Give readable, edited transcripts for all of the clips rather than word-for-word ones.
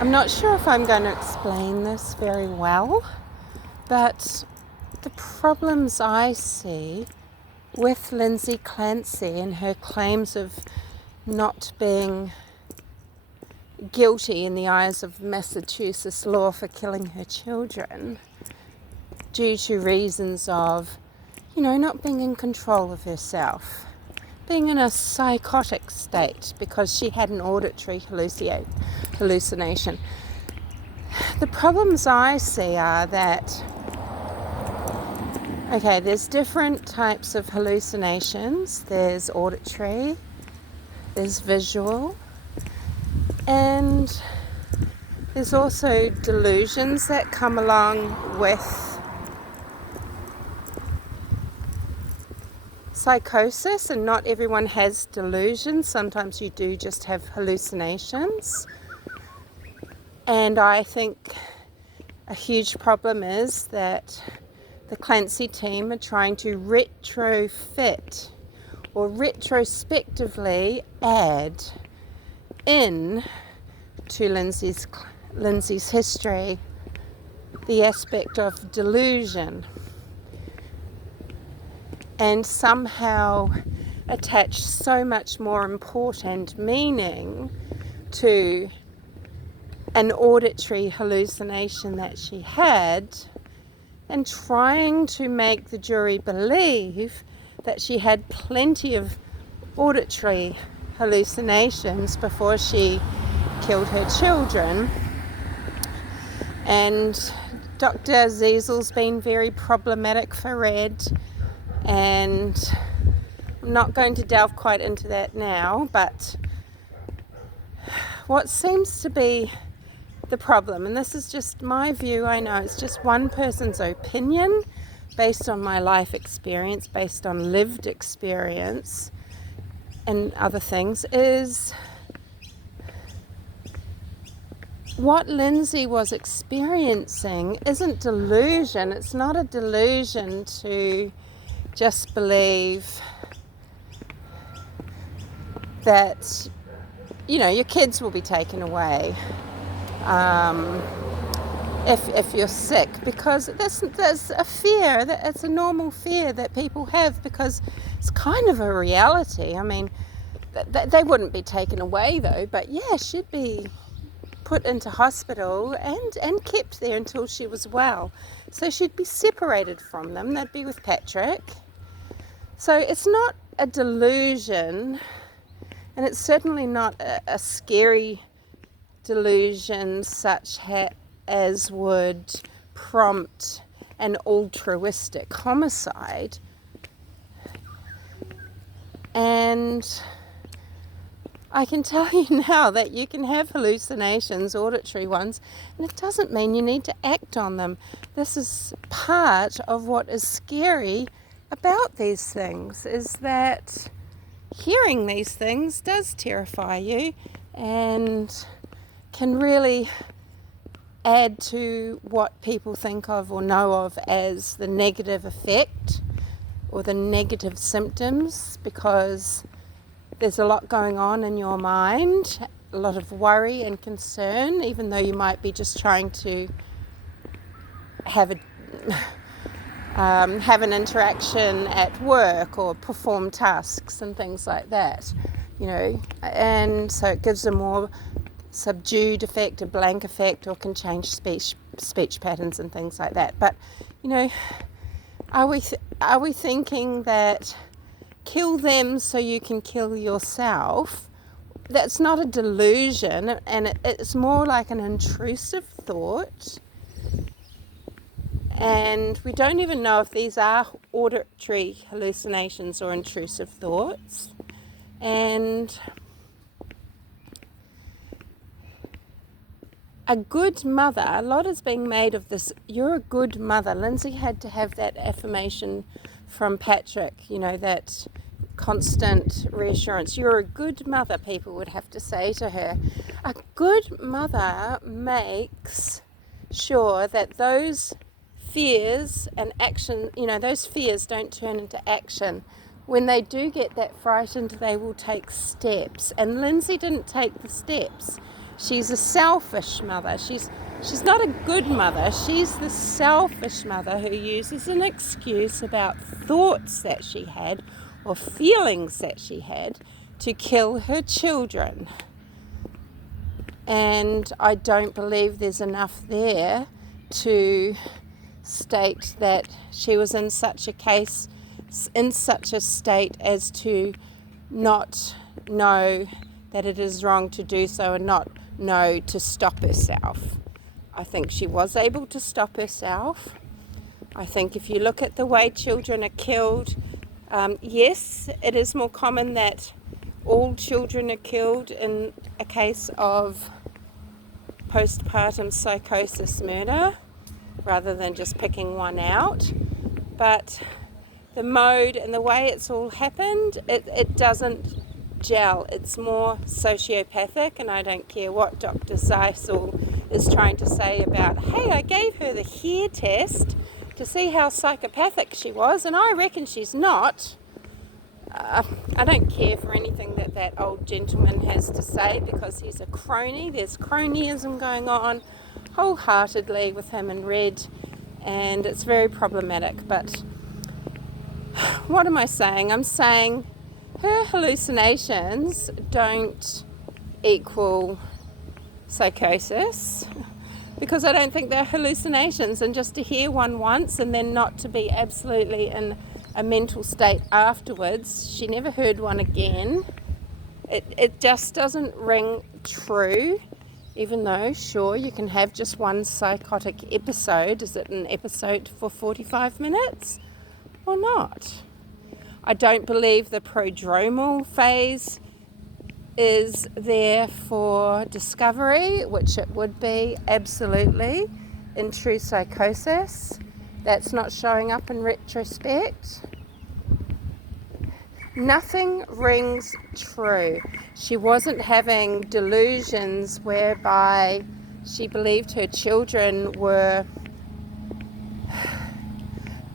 I'm not sure if I'm going to explain this very well, but the problems I see with Lindsay Clancy and her claims of not being guilty in the eyes of Massachusetts law for killing her children due to reasons of, not being in control of herself, being in a psychotic state because she had an auditory hallucination. The problems I see are that, there's different types of hallucinations. There's auditory, there's visual, and there's also delusions that come along with psychosis, and not everyone has delusions. Sometimes you do just have hallucinations. And I think a huge problem is that the Clancy team are trying to retrofit or retrospectively add in to Lindsay's history the aspect of delusion, and somehow attach so much more important meaning to an auditory hallucination that she had, and trying to make the jury believe that she had plenty of auditory hallucinations before she killed her children. And Dr. Ziesel's been very problematic for Red, and I'm not going to delve quite into that now, but what seems to be the problem, and this is just my view, I know it's just one person's opinion based on my life experience, based on lived experience and other things, is what Lindsay was experiencing isn't delusion. It's not a delusion to just believe that, your kids will be taken away if you're sick, because there's a fear, that it's a normal fear that people have, because it's kind of a reality. I mean, they wouldn't be taken away though, but yeah, she'd be put into hospital and kept there until she was well. So she'd be separated from them. They'd be with Patrick. So it's not a delusion, and it's certainly not a scary delusion such as would prompt an altruistic homicide. And I can tell you now that you can have hallucinations, auditory ones, and it doesn't mean you need to act on them. This is part of what is scary about these things, is that hearing these things does terrify you and can really add to what people think of or know of as the negative effect or the negative symptoms, because there's a lot going on in your mind, a lot of worry and concern, even though you might be just trying to have an interaction at work or perform tasks and things like that, and so it gives a more subdued effect, a blank effect, or can change speech patterns and things like that. But are we thinking that kill them so you can kill yourself? That's not a delusion, and it's more like an intrusive thought. And we don't even know if these are auditory hallucinations or intrusive thoughts. And a good mother, a lot is being made of this, you're a good mother. Lindsay had to have that affirmation from Patrick, that constant reassurance. You're a good mother, people would have to say to her. A good mother makes sure that those fears and action, those fears don't turn into action. When they do get that frightened, they will take steps. And Lindsay didn't take the steps. She's a selfish mother. She's not a good mother. She's the selfish mother who uses an excuse about thoughts that she had or feelings that she had to kill her children. And I don't believe there's enough there to state that she was in such a state as to not know that it is wrong to do so and not know to stop herself. I think she was able to stop herself. I think if you look at the way children are killed, yes, it is more common that all children are killed in a case of postpartum psychosis murder rather than just picking one out. But the mode and the way it's all happened, it doesn't gel. It's more sociopathic, and I don't care what Dr. Zeisel is trying to say about, hey, I gave her the hair test to see how psychopathic she was, and I reckon she's not. I don't care for anything that old gentleman has to say because he's a crony. There's cronyism going on wholeheartedly with him in red, and it's very problematic. But what am I saying? I'm saying her hallucinations don't equal psychosis, because I don't think they're hallucinations, and just to hear one once and then not to be absolutely in a mental state afterwards. She never heard one again. It just doesn't ring true, even though, sure, you can have just one psychotic episode. Is it an episode for 45 minutes or not? I don't believe the prodromal phase is there for discovery, which it would be absolutely in true psychosis. That's not showing up in retrospect. Nothing rings true. She wasn't having delusions whereby she believed her children were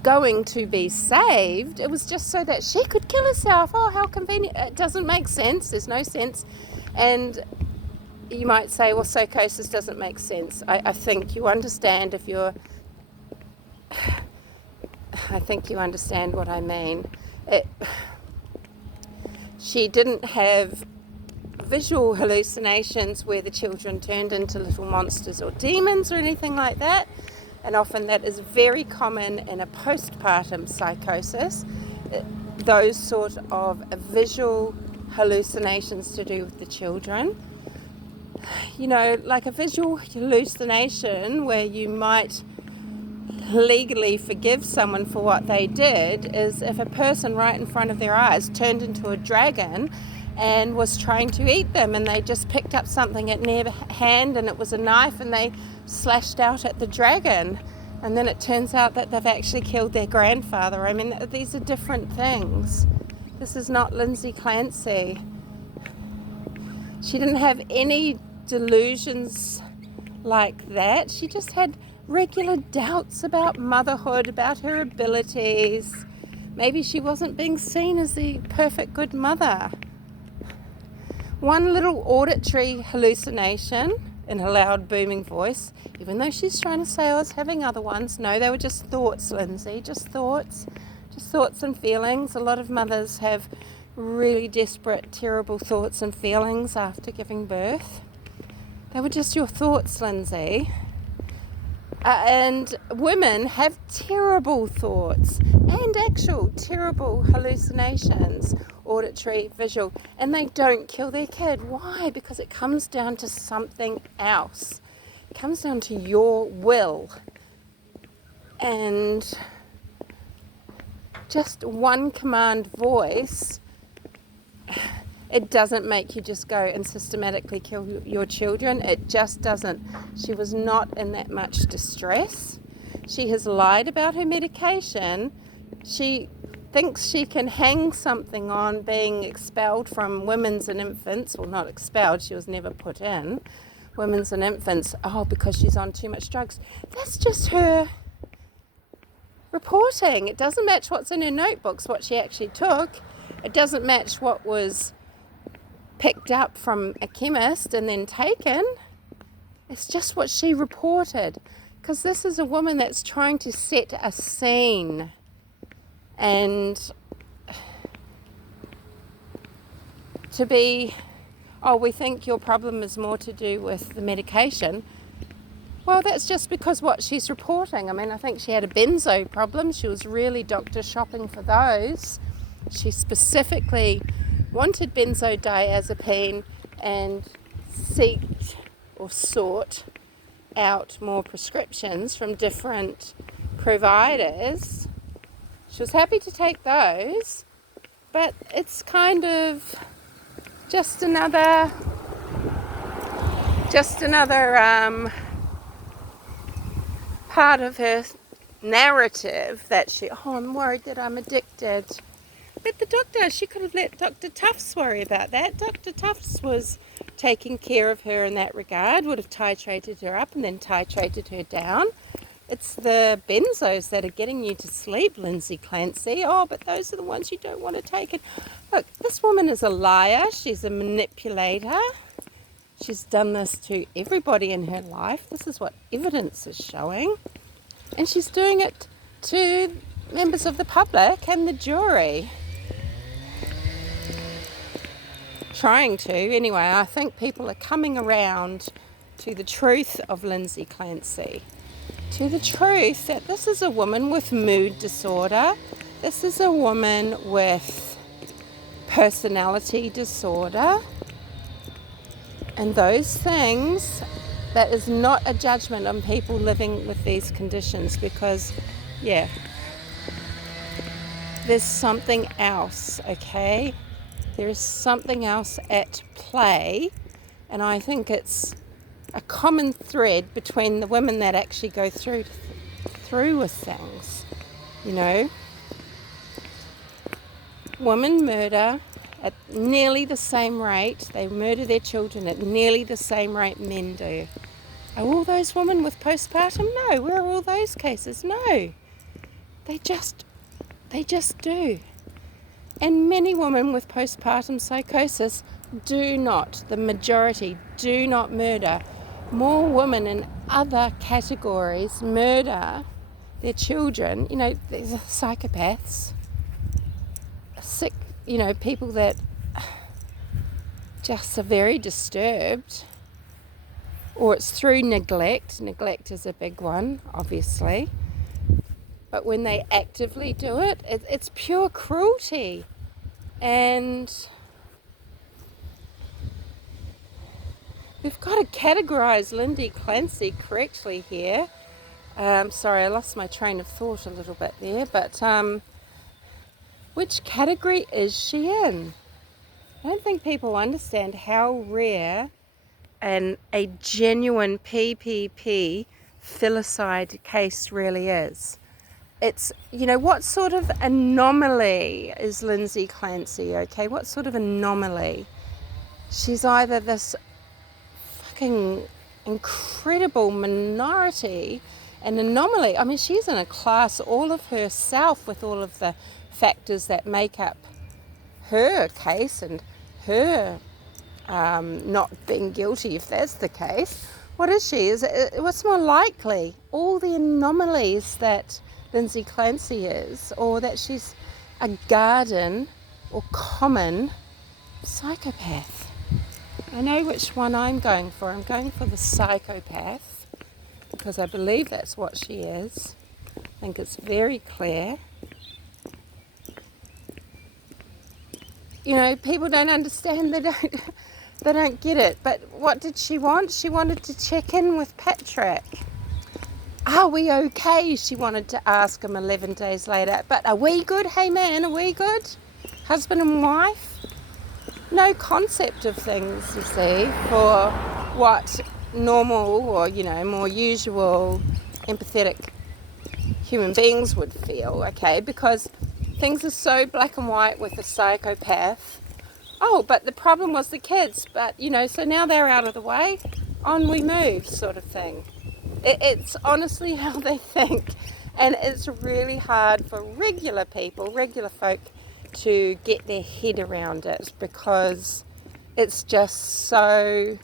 going to be saved. It was just so that she could kill herself. Oh, how convenient. It doesn't make sense. There's no sense. And you might say, well, psychosis doesn't make sense. I think you understand if you're... I think you understand what I mean. She didn't have visual hallucinations where the children turned into little monsters or demons or anything like that. And often that is very common in a postpartum psychosis. Those sort of visual hallucinations to do with the children. You know, like a visual hallucination where you might legally forgive someone for what they did is if a person right in front of their eyes turned into a dragon and was trying to eat them, and they just picked up something at their hand and it was a knife and they slashed out at the dragon, and then it turns out that they've actually killed their grandfather. I mean, these are different things. This is not Lindsay Clancy. She didn't have any delusions like that. She just had regular doubts about motherhood, about her abilities. Maybe she wasn't being seen as the perfect good mother. One little auditory hallucination in a loud booming voice, even though she's trying to say I was having other ones. No, they were just thoughts, Lindsay, just thoughts and feelings. A lot of mothers have really desperate, terrible thoughts and feelings after giving birth. They were just your thoughts, Lindsay. And women have terrible thoughts and actual terrible hallucinations, auditory, visual, and they don't kill their kid. Why? Because it comes down to something else. It comes down to your will. And just one command voice, it doesn't make you just go and systematically kill your children. It just doesn't. She was not in that much distress. She has lied about her medication. She thinks she can hang something on being expelled from women's and infants. Well, not expelled, she was never put in. Women's and infants, because she's on too much drugs. That's just her reporting. It doesn't match what's in her notebooks, what she actually took. It doesn't match what was picked up from a chemist and then taken. It's just what she reported. Because this is a woman that's trying to set a scene. And to be, oh, we think your problem is more to do with the medication. Well, that's just because what she's reporting. I mean, I think she had a benzo problem. She was really doctor shopping for those. She specifically wanted benzodiazepine and sought out more prescriptions from different providers. She was happy to take those, but it's kind of just another part of her narrative that I'm worried that I'm addicted. But the doctor, she could have let Dr. Tufts worry about that. Dr. Tufts was taking care of her in that regard, would have titrated her up and then titrated her down. It's the benzos that are getting you to sleep, Lindsay Clancy. Oh, but those are the ones you don't want to take. And look, this woman is a liar. She's a manipulator. She's done this to everybody in her life. This is what evidence is showing. And she's doing it to members of the public and the jury. Trying to. Anyway, I think people are coming around to the truth of Lindsay Clancy. To the truth that this is a woman with mood disorder. This is a woman with personality disorder. And those things, that is not a judgment on people living with these conditions because, there's something else, okay? There is something else at play, and I think it's a common thread between the women that actually go through with things, you know. Women murder at nearly the same rate. They murder their children at nearly the same rate men do. Are all those women with postpartum? No. Where are all those cases? No. They just do. And many women with postpartum psychosis the majority do not murder. More women in other categories murder their children. You know, there's psychopaths, sick, people that just are very disturbed, or it's through neglect. Neglect is a big one, obviously. But when they actively do it, it's pure cruelty. And we've got to categorise Lindsay Clancy correctly here. Sorry, I lost my train of thought a little bit there. But which category is she in? I don't think people understand how rare a genuine PPP filicide case really is. It's, what sort of anomaly is Lindsay Clancy, okay? What sort of anomaly? She's either this fucking incredible minority, an anomaly. I mean, she's in a class all of herself with all of the factors that make up her case and her not being guilty, if that's the case. What is she? What's more likely? All the anomalies that Lindsay Clancy is, or that she's a garden or common psychopath. I know which one I'm going for. I'm going for the psychopath because I believe that's what she is. I think it's very clear. People don't understand. They don't get it. But what did she want? She wanted to check in with Patrick. Are we okay? She wanted to ask him 11 days later. But are we good? Hey man, are we good? Husband and wife? No concept of things, you see, for what normal or, more usual empathetic human beings would feel, okay? Because things are so black and white with a psychopath. Oh, but the problem was the kids. But, so now they're out of the way. On we move, sort of thing. It's honestly how they think, and it's really hard for regular folk to get their head around it because it's just so,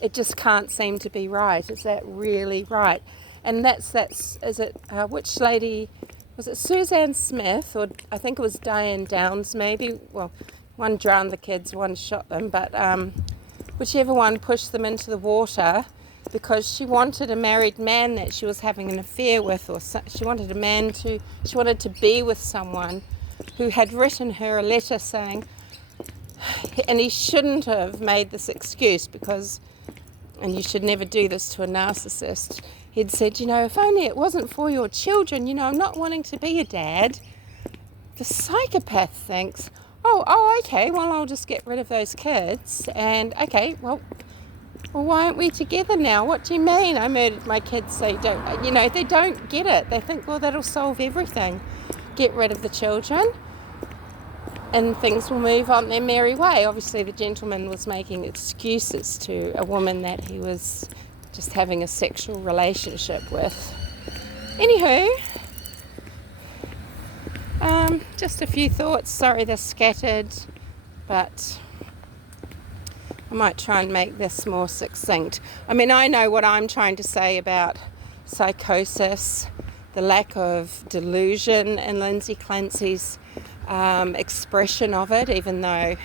it just can't seem to be right. Is that really right? And that's is it, which lady, was it Suzanne Smith, or I think it was Diane Downs maybe? Well, one drowned the kids, one shot them, but whichever one pushed them into the water because she wanted a married man that she was having an affair with, or she wanted to be with someone who had written her a letter saying, and he shouldn't have made this excuse because, and you should never do this to a narcissist, he'd said, if only it wasn't for your children, I'm not wanting to be a dad. The psychopath thinks, oh, okay, well, I'll just get rid of those kids, and okay, well, why aren't we together now? What do you mean I murdered my kids? They don't, they don't get it. They think, well, that'll solve everything. Get rid of the children and things will move on their merry way. Obviously, the gentleman was making excuses to a woman that he was just having a sexual relationship with. Anywho, just a few thoughts. Sorry they're scattered, but I might try and make this more succinct. I mean, I know what I'm trying to say about psychosis, the lack of delusion in Lindsay Clancy's expression of it, even though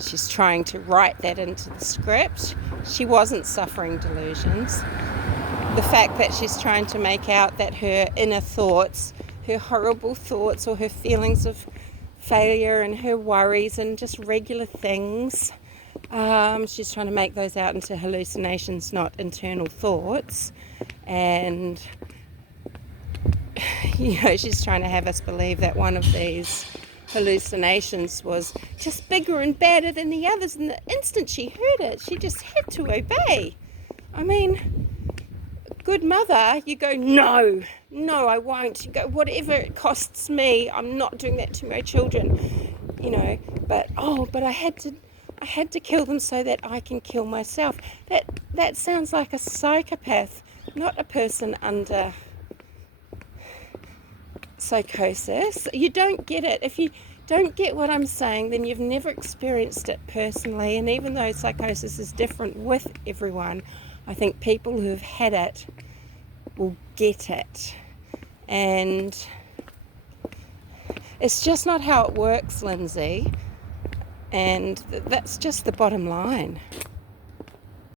she's trying to write that into the script. She wasn't suffering delusions. The fact that she's trying to make out that her inner thoughts, her horrible thoughts, or her feelings of failure and her worries and just regular things, she's trying to make those out into hallucinations, not internal thoughts. And she's trying to have us believe that one of these hallucinations was just bigger and badder than the others, and the instant she heard it, she just had to obey. I mean, good mother, you go, no, I won't. You go, whatever it costs me, I'm not doing that to my children, but I had to kill them so that I can kill myself. That sounds like a psychopath, not a person under psychosis. You don't get it. If you don't get what I'm saying, then you've never experienced it personally. And even though psychosis is different with everyone, I think people who have had it will get it. And it's just not how it works, Lindsay. And that's just the bottom line.